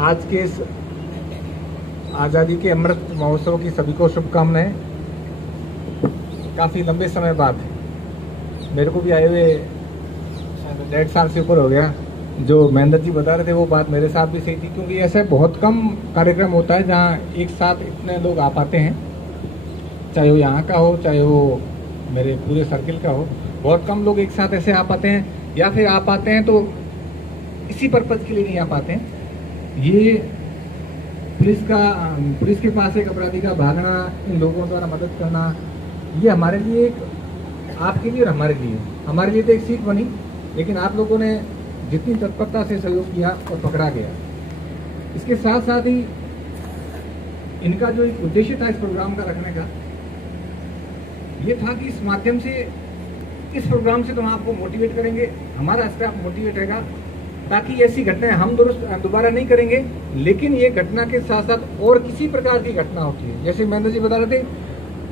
आज के इस आज़ादी के अमृत महोत्सव की सभी को शुभकामनाएं। काफ़ी लंबे समय बाद मेरे को भी आए हुए 1.5 साल से ऊपर हो गया। जो महेंद्र जी बता रहे थे वो बात मेरे साथ भी सही थी, क्योंकि ऐसे बहुत कम कार्यक्रम होता है जहाँ एक साथ इतने लोग आ पाते हैं, चाहे वो यहाँ का हो चाहे वो मेरे पूरे सर्किल का हो। बहुत कम लोग एक साथ ऐसे आ पाते हैं, या फिर आ पाते हैं तो इसी पर्पज़ के लिए नहीं आ पाते हैं। ये पुलिस के पास एक अपराधी का भागना, इन लोगों द्वारा मदद करना, ये हमारे लिए एक, आपके लिए और हमारे लिए तो एक सीख बनी, लेकिन आप लोगों ने जितनी तत्परता से सहयोग किया और पकड़ा गया। इसके साथ साथ ही इनका जो एक उद्देश्य था इस प्रोग्राम का रखने का, ये था कि इस माध्यम से, इस प्रोग्राम से तो हम आपको मोटिवेट करेंगे, हमारा स्टाफ मोटिवेट रहेगा, ताकि ऐसी घटनाएं हम दोबारा नहीं करेंगे। लेकिन ये घटना के साथ साथ और किसी प्रकार की घटना होती है, जैसे महेंद्र जी बता रहे थे,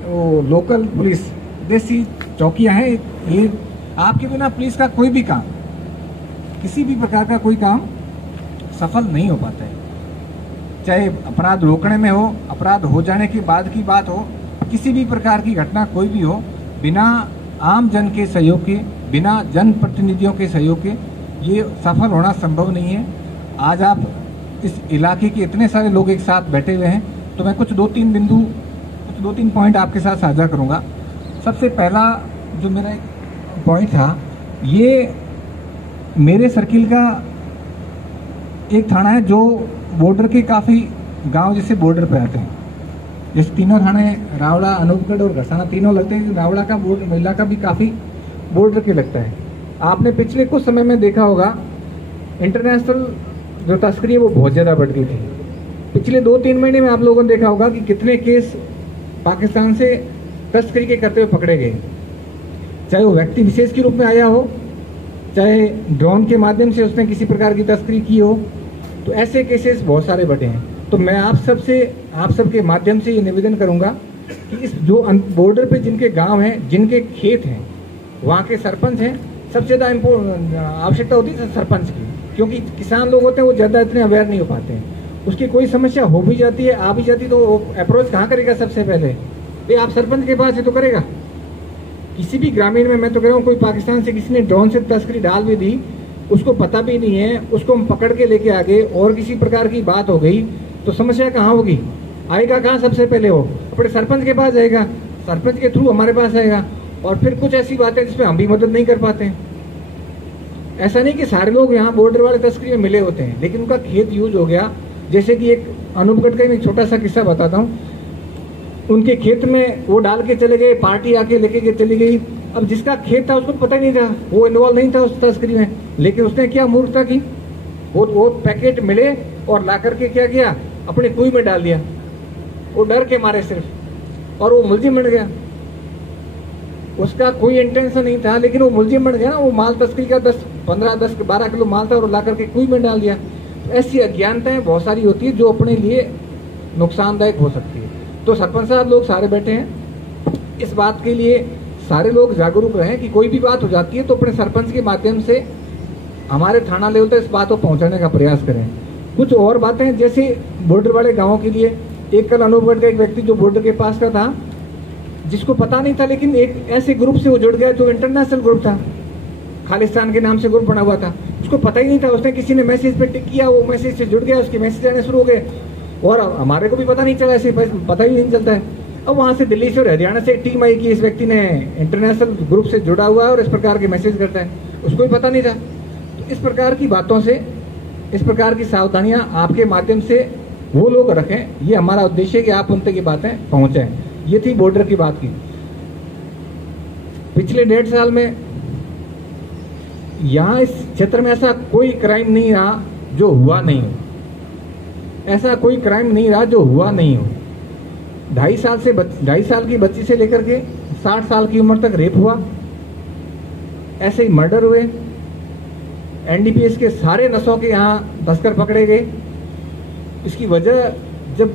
वो लोकल पुलिस देसी चौकियां हैं, ये आपके बिना पुलिस का कोई भी काम, किसी भी प्रकार का कोई काम सफल नहीं हो पाता है। चाहे अपराध रोकने में हो, अपराध हो जाने के बाद की बात हो, किसी भी प्रकार की घटना कोई भी हो, बिना आम जन के सहयोग के, बिना जनप्रतिनिधियों के सहयोग के ये सफल होना संभव नहीं है। आज आप इस इलाके के इतने सारे लोग एक साथ बैठे हुए हैं, तो मैं कुछ दो तीन पॉइंट आपके साथ साझा करूंगा। सबसे पहला जो मेरा एक पॉइंट था, ये मेरे सर्किल का एक थाना है जो बॉर्डर के काफ़ी गांव जैसे बॉर्डर पे आते हैं। जैसे तीनों थाने रावड़ा, अनूपगढ़ और घरसाना तीनों लगते हैं। रावड़ा का महिला का भी काफ़ी बॉर्डर के लगता है। आपने पिछले कुछ समय में देखा होगा, इंटरनेशनल जो तस्करी है वो बहुत ज़्यादा बढ़ गई थी। पिछले 2-3 महीने में आप लोगों ने देखा होगा कि कितने केस पाकिस्तान से तस्करी के करते हुए पकड़े गए, चाहे वो व्यक्ति विशेष के रूप में आया हो, चाहे ड्रोन के माध्यम से उसने किसी प्रकार की तस्करी की हो। तो ऐसे केसेस बहुत सारे बढ़े हैं। तो मैं आप सबके माध्यम से ये निवेदन करूंगा कि इस जो बॉर्डर पे जिनके गांव हैं, जिनके खेत हैं, वहाँ के सरपंच हैं, सबसे ज़्यादा आवश्यकता होती है सरपंच की, क्योंकि किसान लोग होते हैं वो ज़्यादा इतने अवेयर नहीं हो पाते हैं। उसकी कोई समस्या हो भी जाती है, आ भी जाती है, तो वो अप्रोच कहाँ करेगा? सबसे पहले ये आप सरपंच के पास है तो करेगा। किसी भी ग्रामीण में मैं तो कह रहा हूँ, कोई पाकिस्तान से किसी ने ड्रोन से तस्करी डाल भी दी, उसको पता भी नहीं है, उसको हम पकड़ के लेके आ गए और किसी प्रकार की बात हो गई, तो समस्या कहाँ होगी? आएगा कहाँ? सबसे पहले वो अपने सरपंच के पास जाएगा, सरपंच के थ्रू हमारे पास आएगा। और फिर कुछ ऐसी बातें जिसमें हम भी मदद नहीं कर पाते हैं। ऐसा नहीं कि सारे लोग यहाँ बॉर्डर वाले तस्करी में मिले होते हैं, लेकिन उनका खेत यूज हो गया। जैसे कि एक अनूपगढ़ का एक छोटा सा किस्सा बताता हूँ। उनके खेत में वो डाल के चले गए, पार्टी आके लेके के चली गई। अब जिसका खेत था उसको पता ही नहीं था, वो इन्वॉल्व नहीं था उस तस्करी में, लेकिन उसने क्या मूर्खता की, वो पैकेट मिले और ला करके क्या किया, अपने कुएं में डाल दिया, वो डर के मारे सिर्फ, और वो मुलजिम बन गया। उसका कोई इंटेंशन नहीं था, लेकिन वो मुलजिम बन गया ना। वो माल तस्करी का 10-12 किलो माल था और ला करके कुएं में डाल दिया। तो ऐसी अज्ञानताएं बहुत सारी होती है जो अपने लिए नुकसानदायक हो सकती है। तो सरपंच साहब लोग सारे बैठे हैं, इस बात के लिए सारे लोग जागरूक रहें कि कोई भी बात हो जाती है तो अपने सरपंच के माध्यम से हमारे थाना लेवल तक इस बात को पहुंचाने का प्रयास करें। कुछ और बातें, जैसे बॉर्डर वाले गाँवों के लिए, एक कल अनूपगढ़ का एक व्यक्ति जो बॉर्डर के पास का था, जिसको पता नहीं था, लेकिन एक ऐसे ग्रुप से वो जुड़ गया जो इंटरनेशनल ग्रुप था, खालिस्तान के नाम से ग्रुप बना हुआ था। उसको पता ही नहीं था, उसने किसी ने मैसेज पे टिक किया, वो मैसेज से जुड़ गया, उसके मैसेज आने शुरू हो गए और हमारे को भी पता नहीं चला, ऐसे पता ही नहीं चलता है। अब वहाँ से दिल्ली से और हरियाणा से एक टीम आई कि इस व्यक्ति ने इंटरनेशनल ग्रुप से जुड़ा हुआ है और इस प्रकार के मैसेज करता है, उसको भी पता नहीं था। तो इस प्रकार की बातों से, इस प्रकार की सावधानियां आपके माध्यम से वो लोग रखें, ये हमारा उद्देश्य है कि आप उन तक की बातें पहुंचाएं। ये थी बॉर्डर की बात की। पिछले 1.5 साल में यहाँ इस क्षेत्र में ऐसा कोई क्राइम नहीं रहा जो हुआ नहीं हो, ऐसा कोई क्राइम नहीं रहा जो हुआ नहीं हो। 2.5 साल की बच्ची से लेकर के 60 साल की उम्र तक रेप हुआ, ऐसे ही मर्डर हुए। एनडीपीएस के सारे नशों के यहाँ तस्कर पकड़े गए। इसकी वजह जब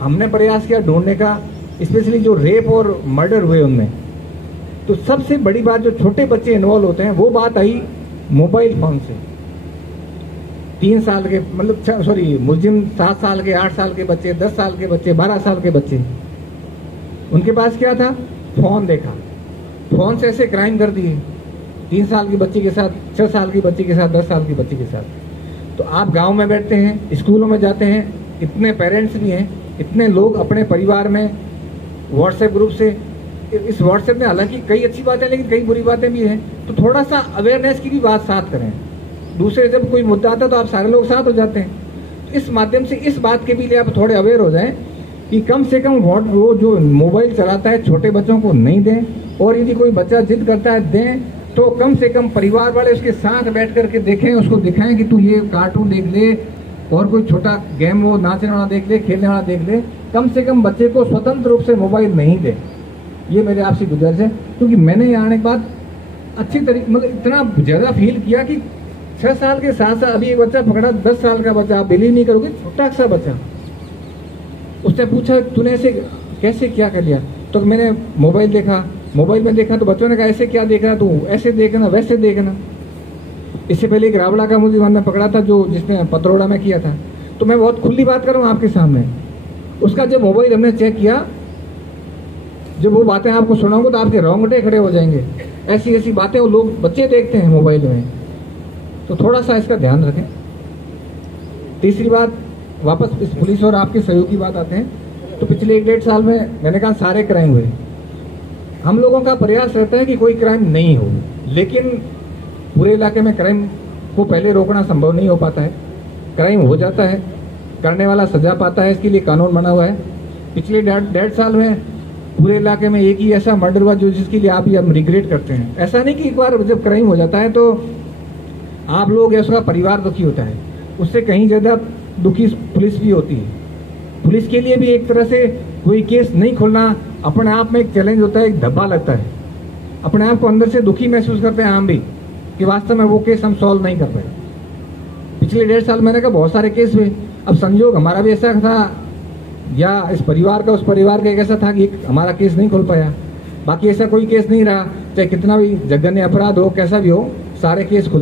हमने प्रयास किया ढूंढने का, स्पेशली जो रेप और मर्डर हुए उनमें, तो सबसे बड़ी बात जो छोटे बच्चे इन्वॉल्व होते हैं वो बात आई मोबाइल फोन से। 3 साल के मतलब मुलजिम 7 साल के, 8 साल के बच्चे, 10 साल के बच्चे, 12 साल के बच्चे, उनके पास क्या था? फोन देखा, फोन से ऐसे क्राइम कर दिए 3 साल की बच्ची के साथ, 6 साल की बच्ची के साथ, 10 साल की बच्ची के साथ। तो आप गांव में बैठते हैं, स्कूलों में जाते हैं, इतने पेरेंट्स भी हैं, इतने लोग अपने परिवार में व्हाट्सएप ग्रुप से, इस व्हाट्सएप में हालांकि कई अच्छी बातें लेकिन कई बुरी बातें भी हैं, तो थोड़ा सा अवेयरनेस की भी बात साथ करें। दूसरे जब कोई मुद्दा आता है तो आप सारे लोग साथ हो जाते हैं। तो इस माध्यम से इस बात के भी लिए आप थोड़े अवेयर हो जाएं कि कम से कम वो जो मोबाइल चलाता है छोटे बच्चों को नहीं दें, और यदि कोई बच्चा जिद करता है दें तो कम से कम परिवार वाले उसके साथ बैठ करके देखें, उसको दिखाएं कि तू ये कार्टून देख ले और कोई छोटा गेम वो नाचने वाला देख ले, खेलने वाला देख ले, कम से कम बच्चे को स्वतंत्र रूप से मोबाइल नहीं दे। ये मेरे आपसे गुजारिश है, क्योंकि मैंने यहाँ आने के बाद अच्छी तरीके मतलब इतना ज़्यादा फील किया कि 6 साल के 7 साल, अभी एक बच्चा पकड़ा 10 साल का बच्चा, आप बिलीव नहीं करोगे, छोटा सा बच्चा, उसने पूछा तूने ऐसे कैसे क्या कर लिया? तो मैंने मोबाइल देखा, मोबाइल में देखा तो बच्चों ने कहा ऐसे क्या देखना, तू ऐसे देखना वैसे देखना। इससे पहले एक रावड़ा का मुलजिम में पकड़ा था जो जिसने पतरोड़ा में किया था। तो मैं बहुत खुली बात कर रहा हूँ आपके सामने, उसका जब मोबाइल हमने चेक किया, जब वो बातें आपको सुनाऊंगा तो आपके रोंगटे खड़े हो जाएंगे। ऐसी ऐसी बातें वो लोग बच्चे देखते हैं मोबाइल में, तो थोड़ा सा इसका ध्यान रखें। तीसरी बात, वापस इस पुलिस और आपके सहयोग की बात आते हैं। तो पिछले 1-1.5 साल में मैंने कहा सारे क्राइम हुए। हम लोगों का प्रयास रहता है कि कोई क्राइम नहीं हो, लेकिन पूरे इलाके में क्राइम को पहले रोकना संभव नहीं हो पाता है। क्राइम हो जाता है, करने वाला सजा पाता है, इसके लिए कानून बना हुआ है। पिछले 1.5 साल में पूरे इलाके में एक ही ऐसा मर्डर हुआ जो जिसके लिए आप हम रिग्रेट करते हैं। ऐसा नहीं कि एक बार जब क्राइम हो जाता है तो आप लोग या उसका परिवार दुखी होता है, उससे कहीं ज़्यादा दुखी पुलिस भी होती है। पुलिस के लिए भी एक तरह से कोई केस नहीं खोलना अपने आप में एक चैलेंज होता है, एक धब्बा लगता है। अपने आप को अंदर से दुखी महसूस करते हैं हम भी कि वास्तव में वो केस हम सॉल्व नहीं कर पाए। पिछले 1.5 साल मैंने कहा बहुत सारे केस हुए। अब संजोग हमारा भी ऐसा था, या इस परिवार का उस परिवार का एक ऐसा था कि हमारा केस नहीं खोल पाया। बाकी ऐसा कोई केस नहीं रहा, चाहे कितना भी जघन्य अपराध हो, कैसा भी हो, सारे केस खुल